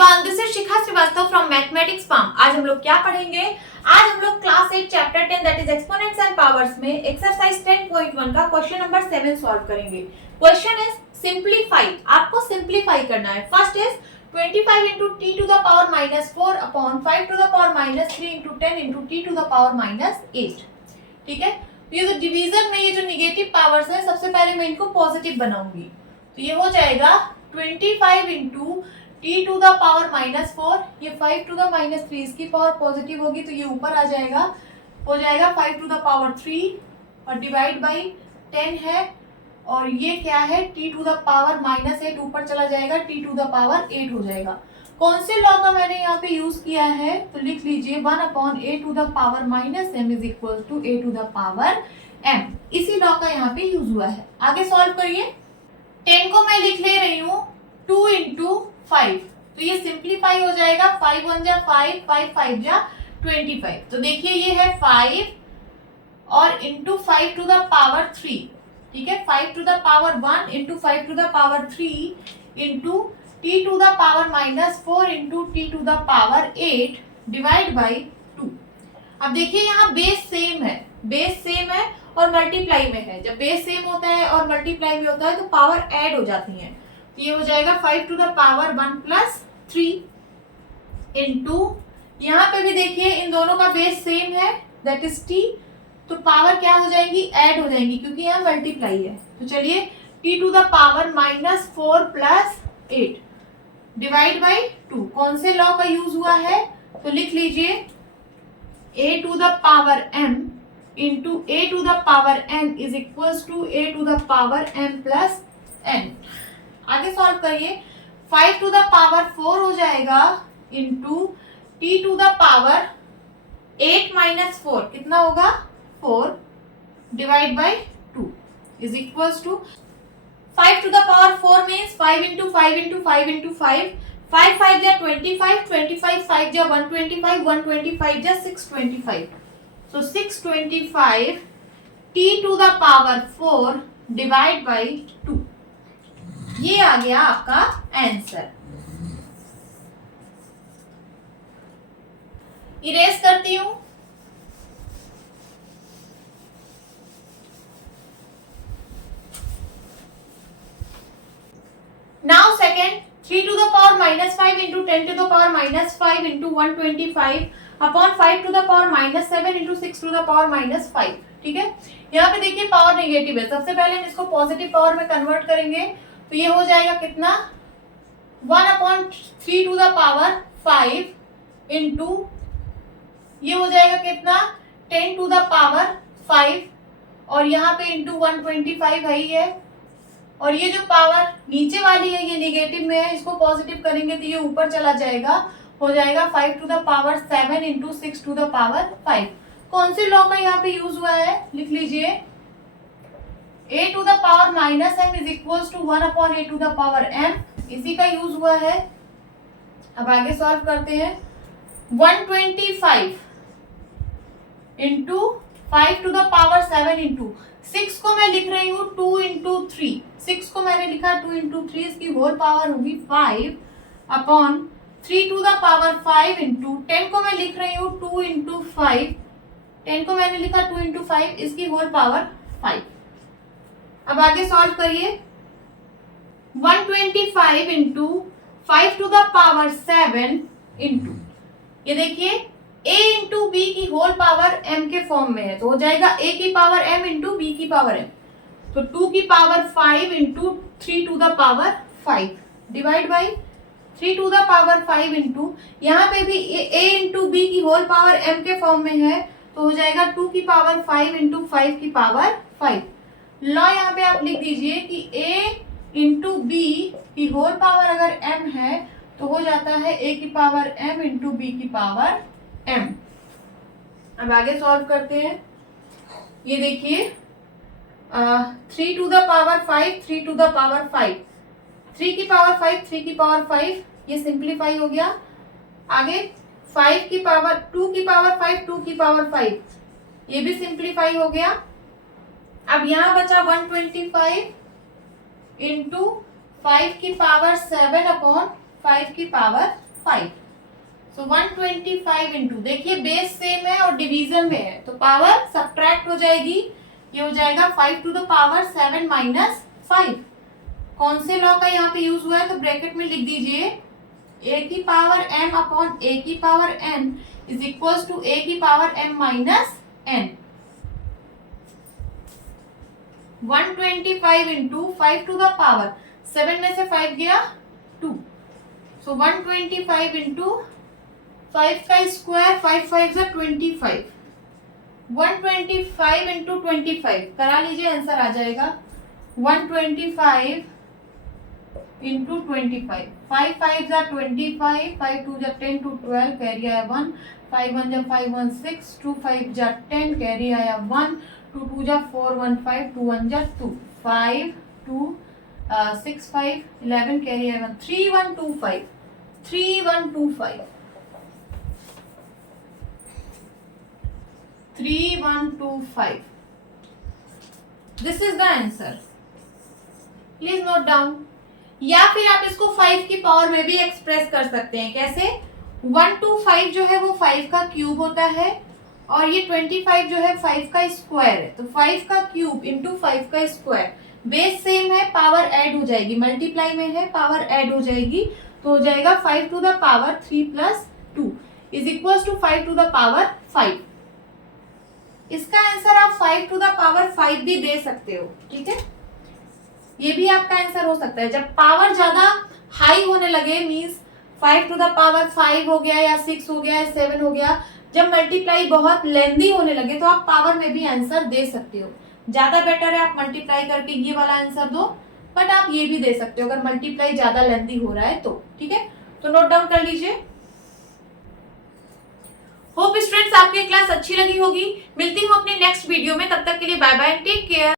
Everyone, this is Shikha Srivastava from mathematics farm. आज हम लोग क्या पढ़ेंगे? आज हम लोग class 8 chapter 10 that is exponents and powers में एक्सरसाइज 10.1 का क्वेश्चन नंबर 7 सॉल्व करेंगे। Question is simplify. आपको सिंप्लीफाई करना है। First is 25 into t to the power minus 4 upon 5 to the power minus 3 into 10 into t to the power minus 8। ठीक है, तो ये जो डिवीजन में ये जो निगेटिव पावर्स है, सबसे पहले मैं इनको पॉजिटिव बनाऊंगी। तो ये हो जाएगा 25 into T to the power minus 4, ये 5 टू द माइनस 3, इसकी पावर पॉजिटिव होगी तो ये ऊपर आ जाएगा, हो जाएगा 5 टू द पावर 3 और डिवाइड बाई 10 है, और ये क्या है T to the power minus 8 ऊपर चला जाएगा, टी टू द पावर 8 हो जाएगा। कौन से लॉ का मैंने यहाँ पे यूज किया है? तो लिख लीजिए 1 upon A to the power minus M is equal to A to the power M. इसी लॉ का यहाँ पे यूज हुआ है। आगे सॉल्व करिए। 10 को मैं लिख ले रही हूँ 2 इंटू 5, तो ये सिंप्लीफाई हो जाएगा। 5 1 जा 5, 5 5 जा 25। तो देखिए ये है 5 और इंटू 5 टू द पावर 3, ठीक है, 5 to the power 1 into 5 to the power 3 into T to the power minus 4 into T to the power 8 divide by 2। अब देखिए यहाँ बेस सेम है, बेस सेम है और मल्टीप्लाई में है। जब बेस सेम होता है और मल्टीप्लाई में होता है तो पावर ऐड हो जाती है। तो ये हो जाएगा 5 to the power 1 plus 3 into, यहाँ पे भी देखिए इन दोनों का बेस सेम है दैट इज टी, तो पावर क्या हो जाएगी? ऐड हो जाएंगी क्योंकि यहाँ मल्टीप्लाई है। तो चलिए T to the power minus 4 plus 8 divide by 2। कौन से लॉ का यूज हुआ है? तो लिख लीजिए a to the power m into a to the power n is equals to a to the power m plus n। आगे solve करिए। 5 टू द पावर 4 हो जाएगा into t to the power 8 minus 4 कितना होगा? 4 divide by 2 is equals to 5 to the power 4 means 5 into 5 into 5 into 5, 5 5 जा 25, 25 5 जा 125, 125 जा 625, so 625 t to the power 4 divide by 2। ये आ गया आपका आंसर। इरेज करती हूं। Now second, 3 to the power minus 5 into 10 to the power minus 5 into 125 upon 5 to the power minus 7 into 6 to the power minus 5। ठीक है, यहाँ पे देखिए पावर नेगेटिव है। सबसे पहले हम इसको पॉजिटिव पावर में कन्वर्ट करेंगे तो ये हो जाएगा कितना? 1 upon 3 to the power 5 into, ये हो जाएगा कितना? 10 टू द पावर 5 और यहाँ पे इंटू 125 है ही है, और ये जो पावर नीचे वाली है ये नेगेटिव में है, इसको पॉजिटिव करेंगे तो ये ऊपर चला जाएगा, हो जाएगा 5 to the power 7 into 6 to the power 5। कौन से लॉ का यहाँ पे यूज हुआ है? लिख लीजिए a to the power minus m is equals to 1 upon a to the power m, इसी का यूज हुआ है। अब आगे सॉल्व करते हैं। 125 into 5 to the power 7 into 6 को मैं लिख रही हूँ 2 इंटू 3, 6 को मैंने लिखा 2 इंटू 3, इसकी होल पावर होगी 5 upon 3 to the power 5 into 10 को मैं लिख रही हूँ 2 इंटू 5, 10 को मैंने लिखा 2 इंटू 5, इसकी होल पावर 5। अब आगे सॉल्व करिए। 125 into 5 to the power 7 into, ये देखिए a इंटू बी की होल पावर m के फॉर्म में है, तो हो जाएगा a की पावर m इंटू b की पावर m, तो 2 की पावर 5 into 3 to the power 5 divide by 3 to the power 5 into, यहाँ पे भी a इंटू बी की होल पावर m के फॉर्म में है, तो हो जाएगा 2 की पावर 5 इंटू 5 की पावर 5। लॉ यहाँ पे आप लिख दीजिए कि a इंटू बी की होल पावर अगर m है तो हो जाता है a की पावर m इंटू बी की पावर m। अब आगे सॉल्व करते हैं। ये देखिए 3 to the power 5, 3 to the power 5, 3 की पावर 5, 3 की पावर 5, ये सिंप्लीफाई हो गया। आगे 5 की पावर 2 की पावर 5, 2 की पावर 5, ये भी सिंप्लीफाई हो गया। अब यहाँ बचा 125 इंटू 5 की पावर 7 अपॉन 5 की पावर 5। सो 125 इंटू, देखिए बेस सेम है और डिवीजन में है तो पावर सब्ट्रैक्ट हो जाएगी, ये हो जाएगा 5 टू द पावर 7 माइनस 5। कौन से लॉ का यहाँ पे यूज हुआ है, तो ब्रैकेट में लिख दीजिए a की पावर m अपॉन a की power n is equal to a की power m minus n। 125 into 5 to the power 7 में से 5 गया 2, सो 125 इंटू 5 का स्क्वायर 5 5 जा 25, 125 इंटू 25 करा लीजिए, आंसर आ जाएगा 125 इंटू 25, 5 5 जा 25, 5 2 जा 10 टू 12 कैरी आया 1, 5 1 जा 5 1 6, 2 5 जा 10 कैरी आया 1, 2 2 जा 4 1 5, 2 1 जा 2, 5 2 6 5 11 कैरी आया 1, 3 1 2 5, 3 1 2 5, 3 1 2 5, this is the answer, please note down. या फिर आप इसको 5 की पावर में भी एक्सप्रेस कर सकते हैं, कैसे, 125 जो है वो 5 का क्यूब होता है और ये 25 जो है 5 का स्क्वायर है, तो 5 का क्यूब इंटू 5 का स्क्वायर, बेस सेम है, पावर ऐड हो जाएगी, मल्टीप्लाई में है पावर ऐड हो जाएगी, तो हो जाएगा 5 to the power 3 plus 2 is equal to 5 to the power 5। इसका आंसर आप 5 टू द पावर 5 भी दे सकते हो, ठीक है, ये भी आपका आंसर हो सकता है। जब पावर ज्यादा हाई होने लगे, मींस 5 टू द पावर 5 हो गया या 6 हो गया या 7 हो गया, जब मल्टीप्लाई बहुत लेंदी होने लगे तो आप पावर में भी आंसर दे सकते हो। ज्यादा बेटर है आप मल्टीप्लाई करके ये वाला आंसर दो, बट आप ये भी दे सकते हो अगर मल्टीप्लाई ज्यादा लेंदी हो रहा है तो, ठीक है, तो नोट डाउन कर लीजिए। होप स्टूडेंट्स आपकी क्लास अच्छी लगी होगी, मिलती हूँ अपनी नेक्स्ट वीडियो में, तब तक के लिए बाय बाय, टेक केयर।